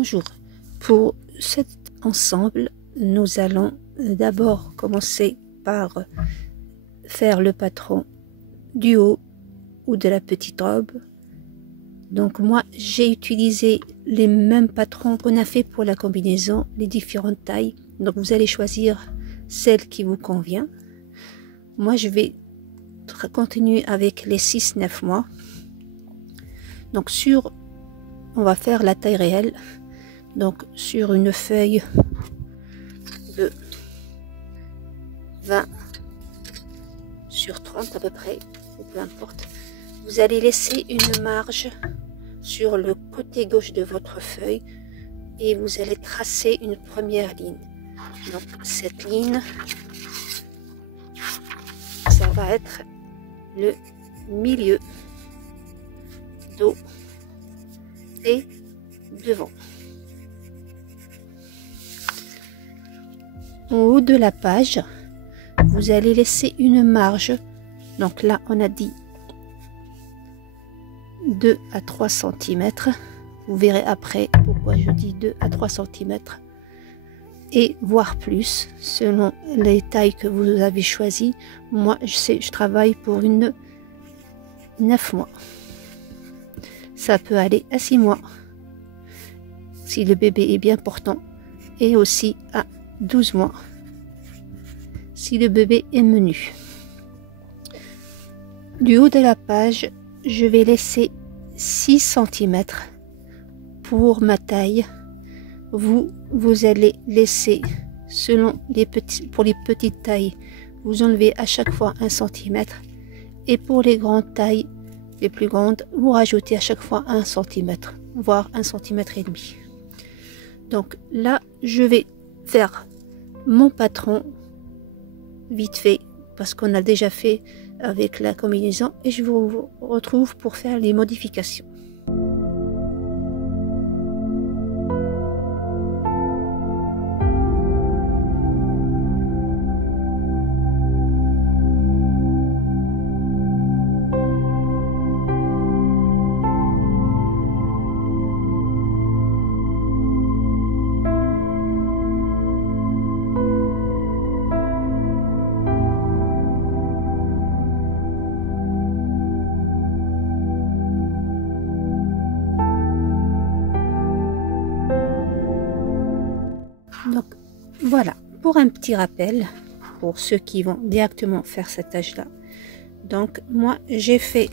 Bonjour, pour cet ensemble, nous allons d'abord commencer par faire le patron du haut ou de la petite robe. Donc moi, j'ai utilisé les mêmes patrons qu'on a fait pour la combinaison, les différentes tailles. Donc vous allez choisir celle qui vous convient. Moi, je vais continuer avec les 6-9 mois. Donc on va faire la taille réelle. Donc sur une feuille de 20 sur 30 à peu près, ou peu importe, vous allez laisser une marge sur le côté gauche de votre feuille et vous allez tracer une première ligne. Donc cette ligne, ça va être le milieu, dos et devant. En haut de la page, vous allez laisser une marge. Donc là, on a dit 2 à 3 cm. Vous verrez après pourquoi je dis 2 à 3 cm. Et voire plus, selon les tailles que vous avez choisies. Moi, je travaille pour une 9 mois. Ça peut aller à 6 mois, si le bébé est bien portant, et aussi à 12 mois, si le bébé est menu. Du haut de la page, je vais laisser 6 cm pour ma taille. Vous allez laisser, selon pour les petites tailles, vous enlevez à chaque fois 1 cm. Et pour les grandes tailles, les plus grandes, vous rajoutez à chaque fois 1 cm, voire 1 cm et demi. Donc là, je vais faire mon patron vite fait, parce qu'on a déjà fait avec la combinaison, et je vous retrouve pour faire les modifications. Donc voilà, pour un petit rappel, pour ceux qui vont directement faire cette tâche-là. Donc moi, j'ai fait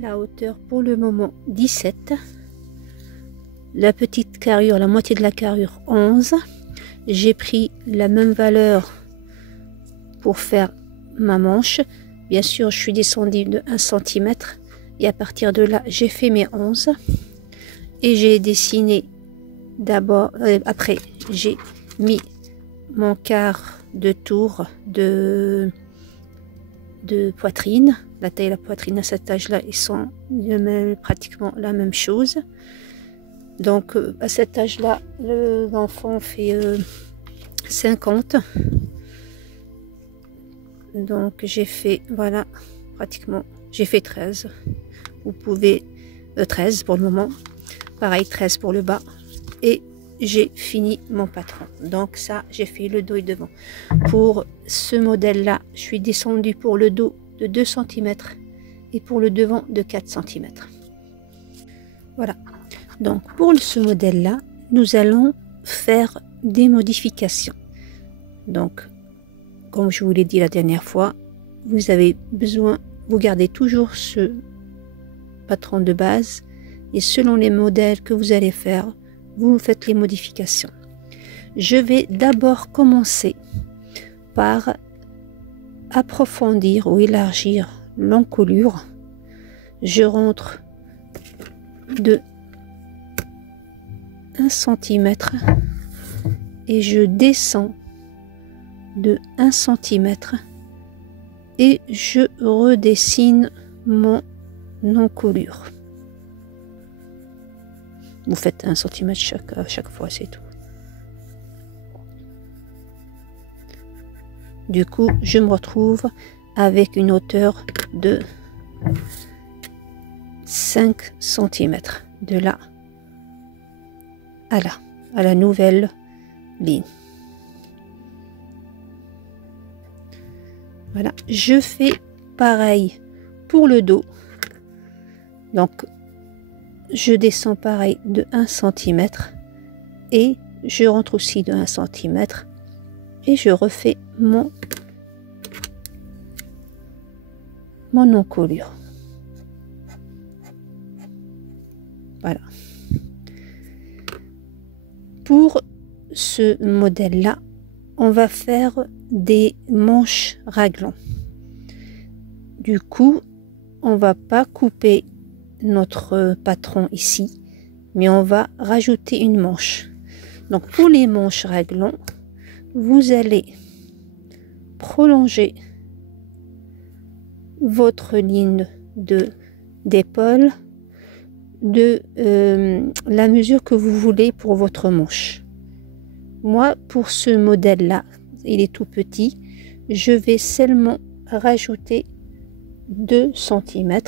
la hauteur pour le moment 17. La petite carrure, la moitié de la carrure 11. J'ai pris la même valeur pour faire ma manche. Bien sûr, je suis descendue de 1 cm. Et à partir de là, j'ai fait mes 11. Et j'ai dessiné d'abord, après j'ai mis mon quart de tour de poitrine. La taille de la poitrine à cet âge-là, ils sont pratiquement la même chose. Donc à cet âge-là, l'enfant fait 50. Donc j'ai fait, voilà, pratiquement, j'ai fait 13. Vous pouvez, 13 pour le moment. Pareil, 13 pour le bas. Et j'ai fini mon patron. Donc ça, j'ai fait le dos et devant. Pour ce modèle-là, je suis descendue pour le dos de 2 cm et pour le devant de 4 cm. Voilà. Donc pour ce modèle-là, nous allons faire des modifications. Donc, comme je vous l'ai dit la dernière fois, vous avez besoin, vous gardez toujours ce patron de base et selon les modèles que vous allez faire, vous faites les modifications. Je vais d'abord commencer par approfondir ou élargir l'encolure. Je rentre de 1 cm et je descends de 1 cm et je redessine mon encolure. Vous faites 1 cm chaque fois, c'est tout. Du coup, je me retrouve avec une hauteur de 5 cm. De là à la nouvelle ligne. Voilà, je fais pareil pour le dos. Donc, je descends pareil de 1 cm et je rentre aussi de 1 cm et je refais mon encolure. Voilà. Pour ce modèle-là, on va faire des manches raglan. Du coup, on va pas couper notre patron ici, mais on va rajouter une manche. Donc pour les manches raglan, vous allez prolonger votre ligne d'épaule de la mesure que vous voulez pour votre manche. Moi, pour ce modèle-là, il est tout petit, je vais seulement rajouter 2 cm.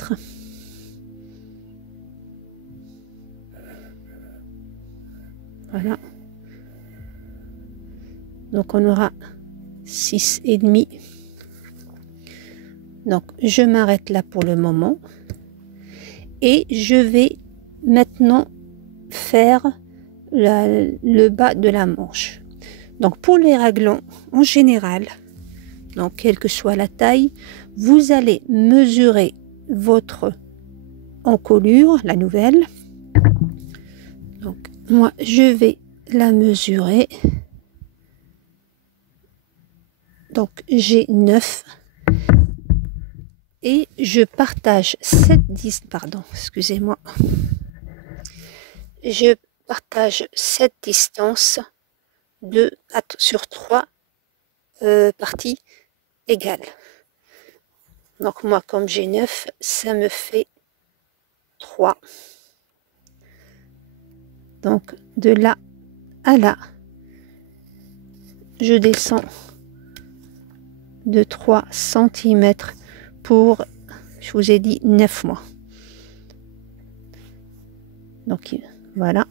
Voilà. Donc on aura 6,5. Donc je m'arrête là pour le moment. Et je vais maintenant faire le bas de la manche. Donc pour les raglans, en général, donc quelle que soit la taille, vous allez mesurer votre encolure, la nouvelle. Donc moi je vais la mesurer. Donc j'ai 9 et je partage cette distance, pardon, excusez-moi. Je partage cette distance sur 3 parties égales. Donc moi, comme j'ai 9, ça me fait 3. Donc de là à là, je descends de 3 cm pour, je vous ai dit, 9 mois. Donc voilà.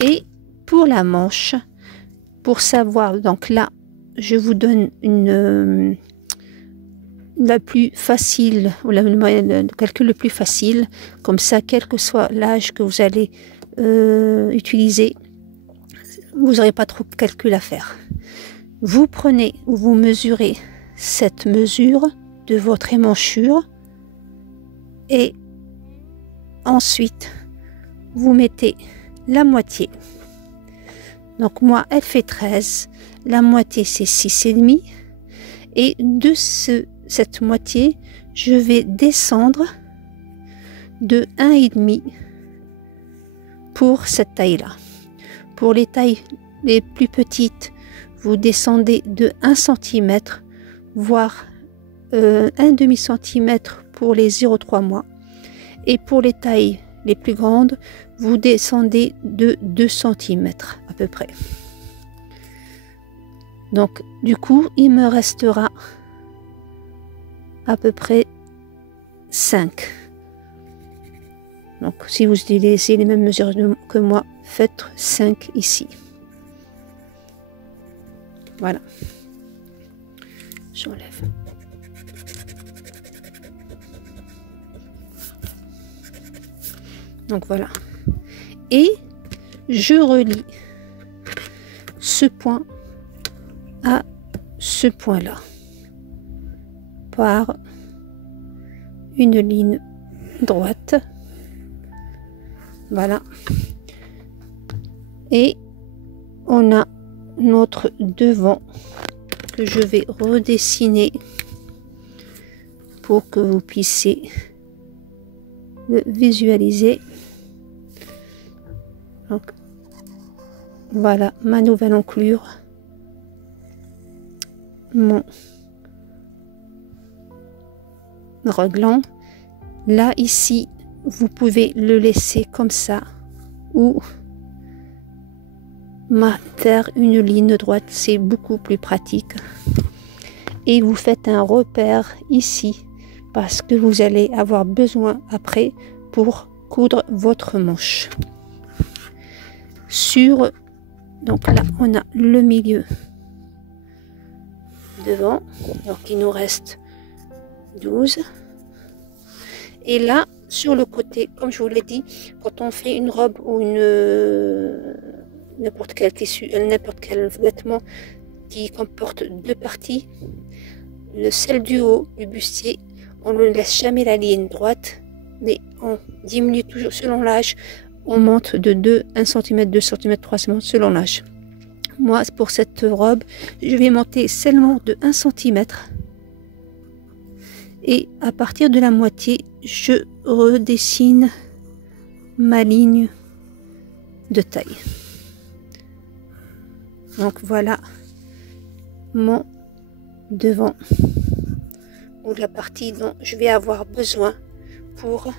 Et pour la manche, pour savoir, donc là, je vous donne la plus facile, ou le calcul le plus facile, comme ça, quel que soit l'âge que vous allez utiliser, vous n'aurez pas trop de calcul à faire. Vous prenez ou vous mesurez cette mesure de votre émanchure et ensuite vous mettez la moitié. Donc moi elle fait 13, la moitié c'est 6,5 et de cette moitié je vais descendre de 1,5 pour cette taille là. Pour les tailles les plus petites, vous descendez de 1 cm, voire 1,5 cm pour les 0,3 mois. Et pour les tailles les plus grandes, vous descendez de 2 cm à peu près. Donc, du coup, il me restera à peu près 5. Donc, si vous utilisez les mêmes mesures que moi, faites 5 ici. Voilà. J'enlève. Donc voilà. Et je relie ce point à ce point-là par une ligne droite. Voilà. Et on a notre devant que je vais redessiner pour que vous puissiez le visualiser. Donc voilà ma nouvelle encolure, mon raglan. Là ici vous pouvez le laisser comme ça ou faire une ligne droite, c'est beaucoup plus pratique. Et vous faites un repère ici parce que vous allez avoir besoin après pour coudre votre manche. sur, donc là on a le milieu devant, donc il nous reste 12. Et là sur le côté, comme je vous l'ai dit, quand on fait une robe ou n'importe quel tissu, n'importe quel vêtement qui comporte deux parties, celle du haut du bustier, on ne laisse jamais la ligne droite, mais on diminue toujours selon l'âge, on monte de 1 cm, 2 cm, 3 cm selon l'âge. Moi, pour cette robe, je vais monter seulement de 1 cm. Et à partir de la moitié, je redessine ma ligne de taille. Donc voilà mon devant, ou la partie dont je vais avoir besoin pour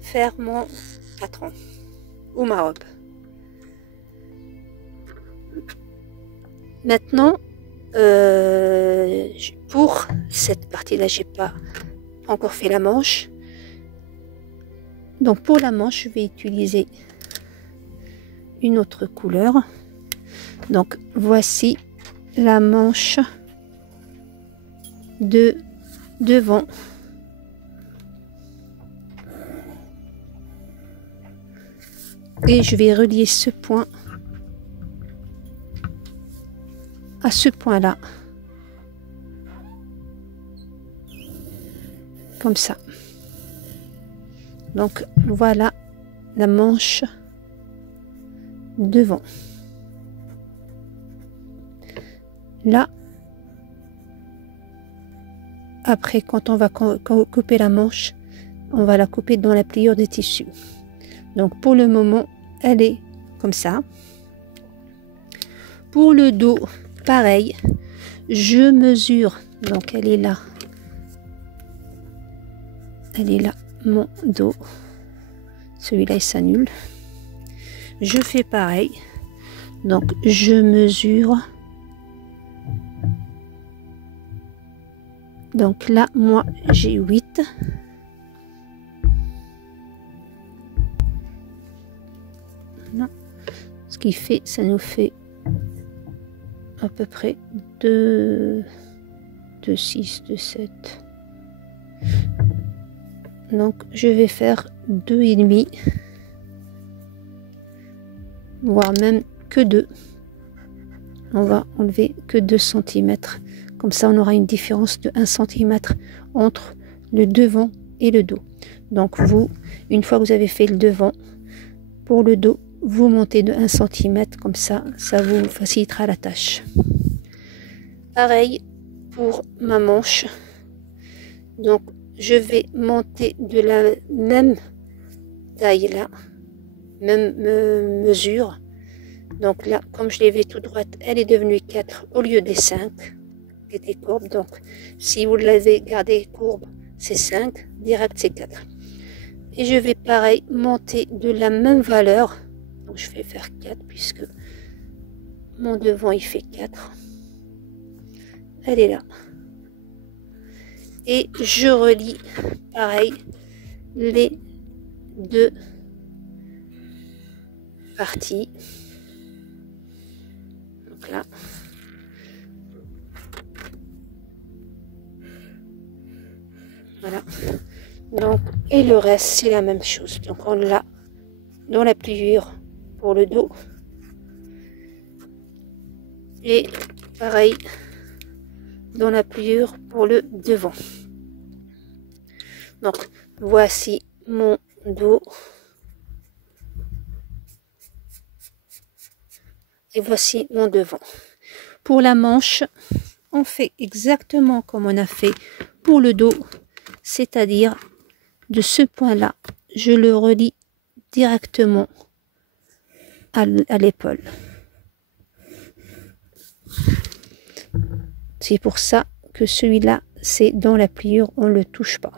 faire mon patron ou ma robe. Maintenant, pour cette partie-là, j'ai pas encore fait la manche. Donc pour la manche, je vais utiliser une autre couleur. Donc voici la manche de devant. Et je vais relier ce point à ce point-là, comme ça. Donc voilà la manche devant. Là, après, quand on va couper la manche, on va la couper dans la pliure de tissu. Donc pour le moment, elle est comme ça. Pour le dos, pareil, je mesure, donc elle est là. Elle est là, mon dos. Celui-là, il s'annule. Je fais pareil. Donc je mesure. Donc là, moi, j'ai 8. Non. Ce qui fait, ça nous fait à peu près 2, 6, 2, 7. Donc je vais faire 2,5, voire même que 2. On va enlever que 2 cm. Comme ça, on aura une différence de 1 cm entre le devant et le dos. Donc vous, une fois que vous avez fait le devant, pour le dos, vous montez de 1 cm, comme ça, ça vous facilitera la tâche. Pareil pour ma manche. Donc je vais monter de la même taille là, même mesure. Donc là, comme je l'ai fait tout droite, elle est devenue 4 au lieu des 5 qui étaient courbes. Donc si vous l'avez gardé courbe, c'est 5, direct c'est 4. Et je vais pareil monter de la même valeur. Donc je vais faire 4 puisque mon devant il fait 4. Elle est là. Et je relie pareil les deux parties. Donc là. Voilà. Donc, et le reste, c'est la même chose. Donc on l'a dans la pliure pour le dos. Et pareil dans la pliure pour le devant. Donc voici mon dos. Et voici mon devant. Pour la manche, on fait exactement comme on a fait pour le dos. C'est-à-dire de ce point-là, je le relie directement à l'épaule. C'est pour ça que celui-là, c'est dans la pliure, on ne le touche pas.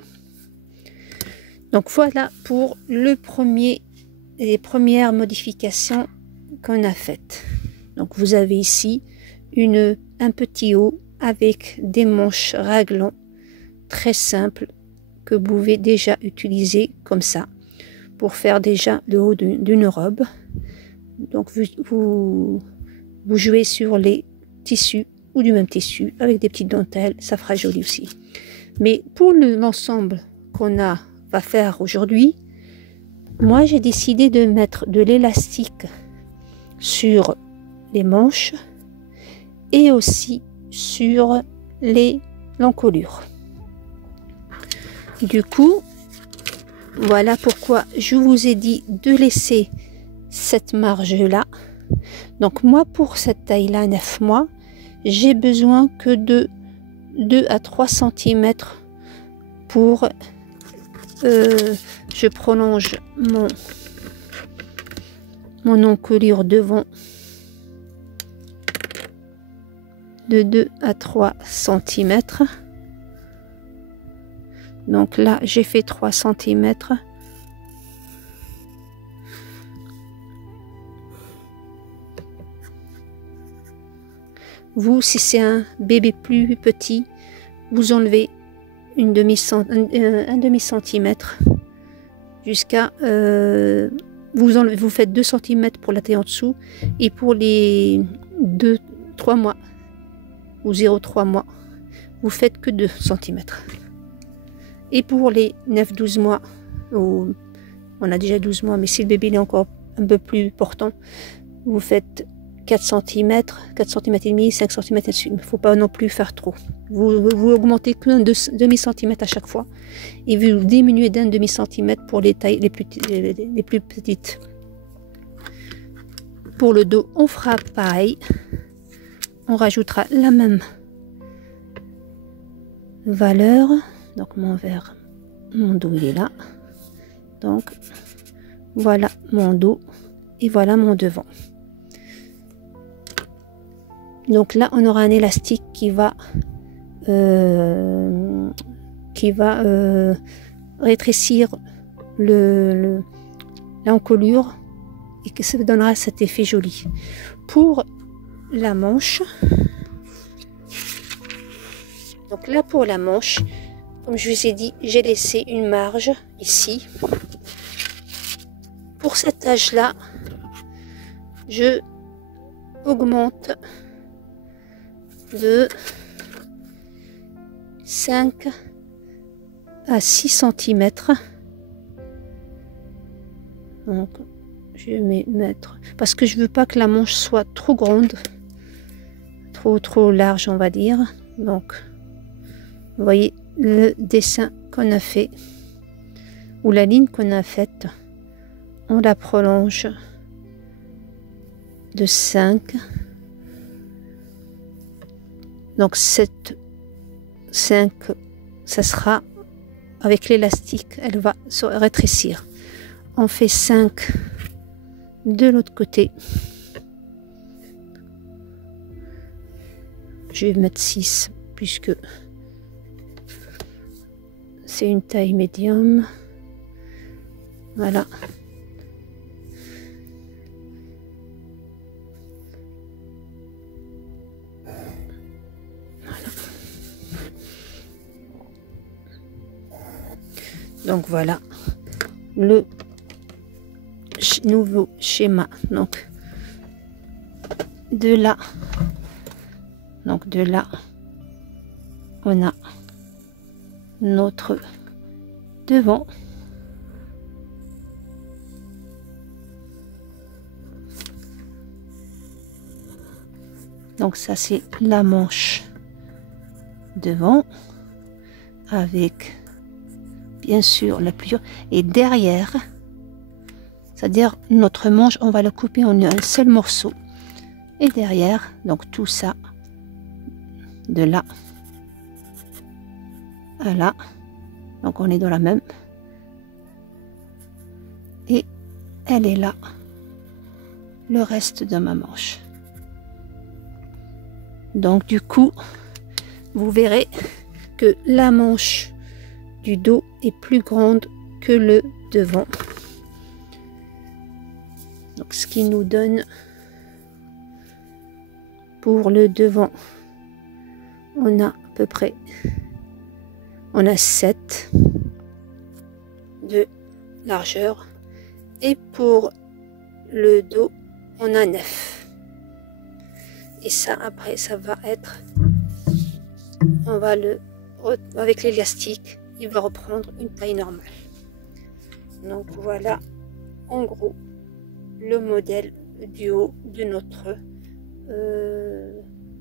Donc voilà pour les premières modifications qu'on a faites. Donc vous avez ici un petit haut avec des manches raglan très simples que vous pouvez déjà utiliser comme ça pour faire déjà le haut d'une robe. Donc vous jouez sur les tissus ou du même tissu avec des petites dentelles, ça fera joli aussi. Mais pour l'ensemble qu'on va faire aujourd'hui, moi j'ai décidé de mettre de l'élastique sur les manches et aussi sur l'encolure. Du coup, voilà pourquoi je vous ai dit de laisser cette marge là. Donc moi pour cette taille là 9 mois, j'ai besoin que de 2 à 3 cm pour je prolonge mon encolure devant de 2 à 3 cm. Donc là j'ai fait 3 cm. Vous, si c'est un bébé plus petit, vous enlevez un demi centimètre jusqu'à vous faites 2 cm pour la taille en dessous, et pour les 3 mois ou 0,3 mois vous faites que 2 cm, et pour les 9-12 mois, on a déjà 12 mois, mais si le bébé est encore un peu plus portant, vous faites 4 cm, 4 cm et demi, 5 cm dessus. Il ne faut pas non plus faire trop. Vous augmentez qu'un demi-centimètre à chaque fois, et vous diminuez d'un demi-centimètre pour les tailles les plus petites. Pour le dos, on fera pareil. On rajoutera la même valeur. Donc mon dos il est là. Donc voilà mon dos et voilà mon devant. Donc là, on aura un élastique qui va rétrécir l'encolure et que ça donnera cet effet joli. Pour la manche, donc là pour la manche, comme je vous ai dit, j'ai laissé une marge ici. Pour cet âge-là, je augmente de 5 à 6 cm. Donc je vais mettre, parce que je veux pas que la manche soit trop grande, trop large on va dire. Donc vous voyez le dessin qu'on a fait, ou la ligne qu'on a faite, on la prolonge de 5. Donc cette 5, ça sera avec l'élastique, elle va se rétrécir. On fait 5 de l'autre côté. Je vais mettre 6 puisque c'est une taille médium. Voilà. Donc voilà le nouveau schéma. Donc de là, on a notre devant. Donc ça c'est la manche devant avec bien sûr la pliure, et derrière, c'est-à-dire notre manche, on va la couper en un seul morceau, et derrière, donc tout ça de là à là, donc on est dans la même, et elle est là le reste de ma manche. Donc du coup vous verrez que la manche du dos est plus grande que le devant, donc ce qui nous donne pour le devant, on a à peu près, on a 7 de largeur, et pour le dos on a 9. Et ça, après, ça va être, on va avec l'élastique, il va reprendre une taille normale. Donc voilà, en gros, le modèle du haut de notre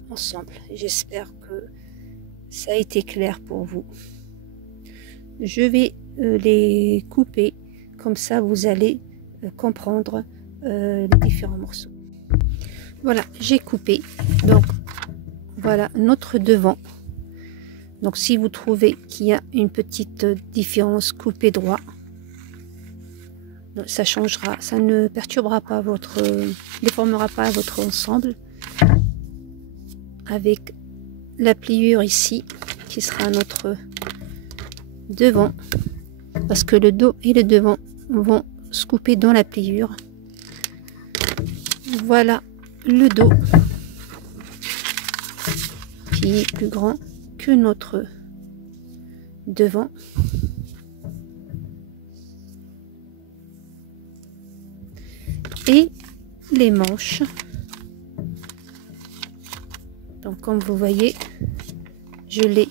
ensemble. J'espère que ça a été clair pour vous. Je vais les couper, comme ça vous allez comprendre les différents morceaux. Voilà, j'ai coupé. Donc voilà notre devant. Donc si vous trouvez qu'il y a une petite différence, coupez droit. Ça changera, ça ne perturbera pas votre, déformera pas votre ensemble. Avec la pliure ici, qui sera notre devant, parce que le dos et le devant vont se couper dans la pliure. Voilà le dos qui est plus grand que notre devant. Et les manches, donc comme vous voyez, je l'ai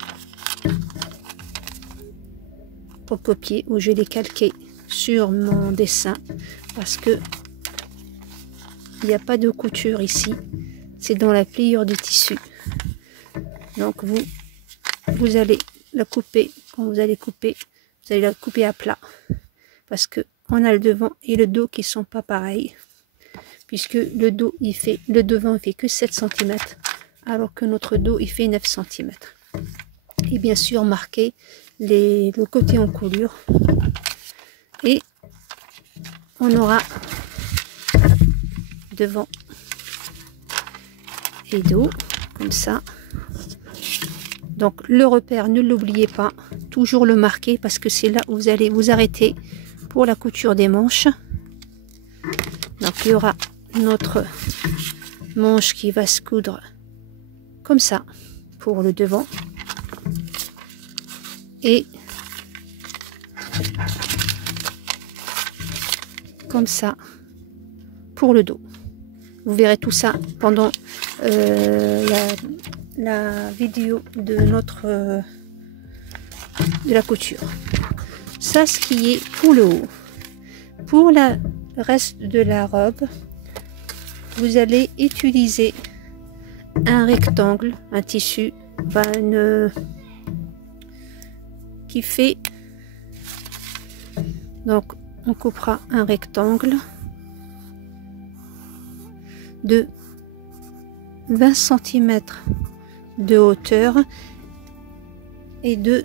recopié ou je l'ai calqué sur mon dessin parce que il n'y a pas de couture ici, c'est dans la pliure du tissu. Donc vous allez la couper, quand vous allez couper, vous allez la couper à plat parce que on a le devant et le dos qui sont pas pareils, puisque le dos le devant il fait que 7 cm alors que notre dos il fait 9 cm. Et bien sûr marquer le côté en coulure, et on aura devant et dos comme ça. Donc le repère, ne l'oubliez pas, toujours le marquer parce que c'est là où vous allez vous arrêter pour la couture des manches. Donc il y aura notre manche qui va se coudre comme ça pour le devant et comme ça pour le dos. Vous verrez tout ça pendant la vidéo de la couture. Ça, ce qui est pour le haut. Pour le reste de la robe, vous allez utiliser un rectangle, un tissu qui fait, donc on coupera un rectangle de 20 cm de hauteur et de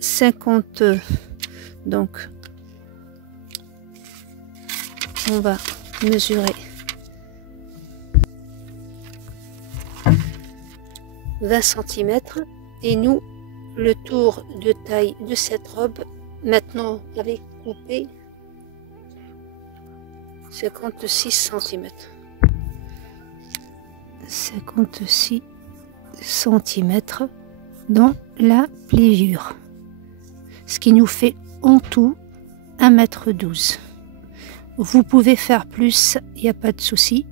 50, donc on va mesurer 20 cm et nous le tour de taille de cette robe maintenant avec coupé 56 cm. 56 cm dans la pliure, ce qui nous fait en tout 1,12 m. Vous pouvez faire plus, il n'y a pas de souci.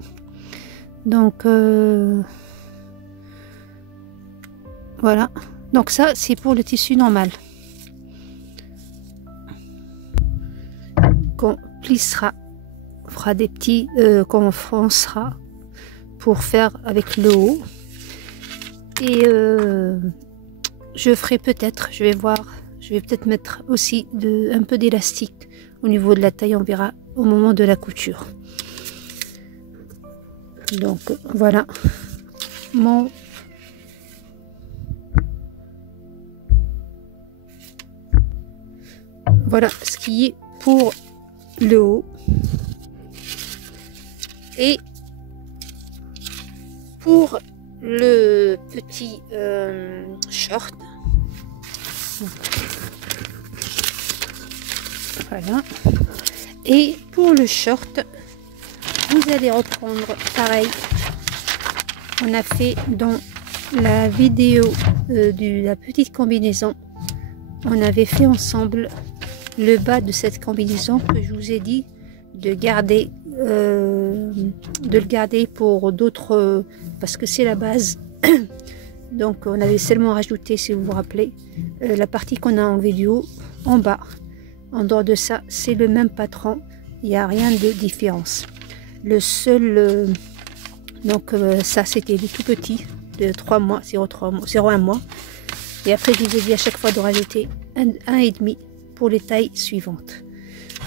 Donc voilà, donc ça c'est pour le tissu normal qu'on plissera, on fera des petits qu'on froncera pour faire avec le haut. Et je ferai peut-être, je vais voir, je vais peut-être mettre aussi un peu d'élastique au niveau de la taille, on verra au moment de la couture. Donc voilà voilà ce qui est pour le haut. Et pour le petit short, voilà. Et pour le short, vous allez reprendre pareil. On a fait dans la vidéo de la petite combinaison, on avait fait ensemble le bas de cette combinaison que je vous ai dit de garder de le garder pour d'autres, parce que c'est la base. Donc on avait seulement rajouté, si vous vous rappelez, la partie qu'on a enlevée du haut en bas. En dehors de ça, c'est le même patron, il n'y a rien de différence. Le seul, ça c'était du tout petit, de 3 mois, 0,1 mois. Et après je vous ai dit à chaque fois de rajouter 1,5 pour les tailles suivantes.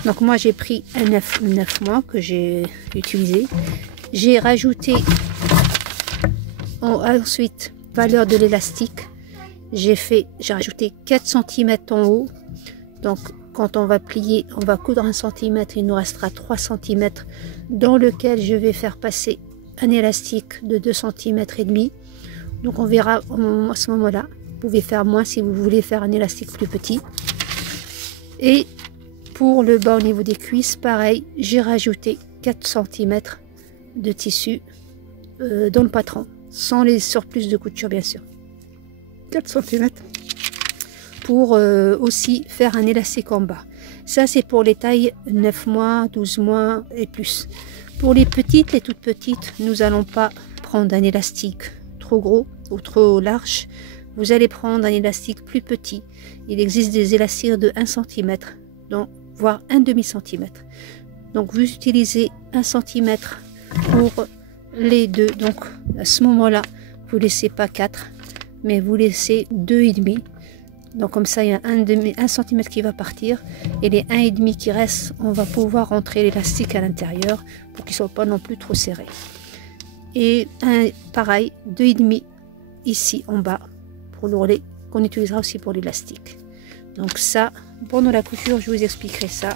Donc moi j'ai pris un 9 mois que j'ai utilisé. J'ai rajouté ensuite valeur de l'élastique. J'ai rajouté 4 cm en haut. Donc quand on va plier, on va coudre 1 cm, il nous restera 3 cm dans lequel je vais faire passer un élastique de 2 cm et demi. Donc on verra à ce moment-là. Vous pouvez faire moins si vous voulez faire un élastique plus petit. Et pour le bas au niveau des cuisses, pareil, j'ai rajouté 4 cm de tissu dans le patron, sans les surplus de couture bien sûr. 4 cm pour aussi faire un élastique en bas. Ça c'est pour les tailles 9 mois, 12 mois et plus. Pour les petites, les toutes petites, nous allons pas prendre un élastique trop gros ou trop large. Vous allez prendre un élastique plus petit. Il existe des élastiques de 1 cm, donc voire un demi-centimètre. Donc vous utilisez 1 cm pour les deux. Donc à ce moment-là, vous laissez pas 4, mais vous laissez 2,5. Donc comme ça, il y a 1 cm qui va partir. Et les 1,5 qui restent, on va pouvoir rentrer l'élastique à l'intérieur pour qu'il ne soit pas non plus trop serré. Et pareil, 2,5 ici en bas pour l'ourlet, qu'on utilisera aussi pour l'élastique. Donc ça, pendant la couture, je vous expliquerai ça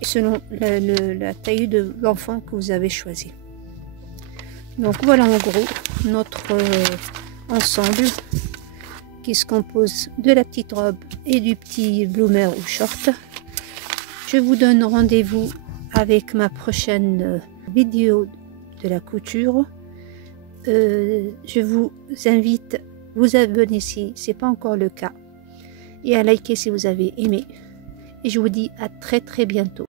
selon la taille de l'enfant que vous avez choisi. Donc voilà en gros notre ensemble qui se compose de la petite robe et du petit bloomer ou short. Je vous donne rendez-vous avec ma prochaine vidéo de la couture. Je vous invite à vous abonner si ce n'est pas encore le cas et à liker si vous avez aimé. Et je vous dis à très bientôt.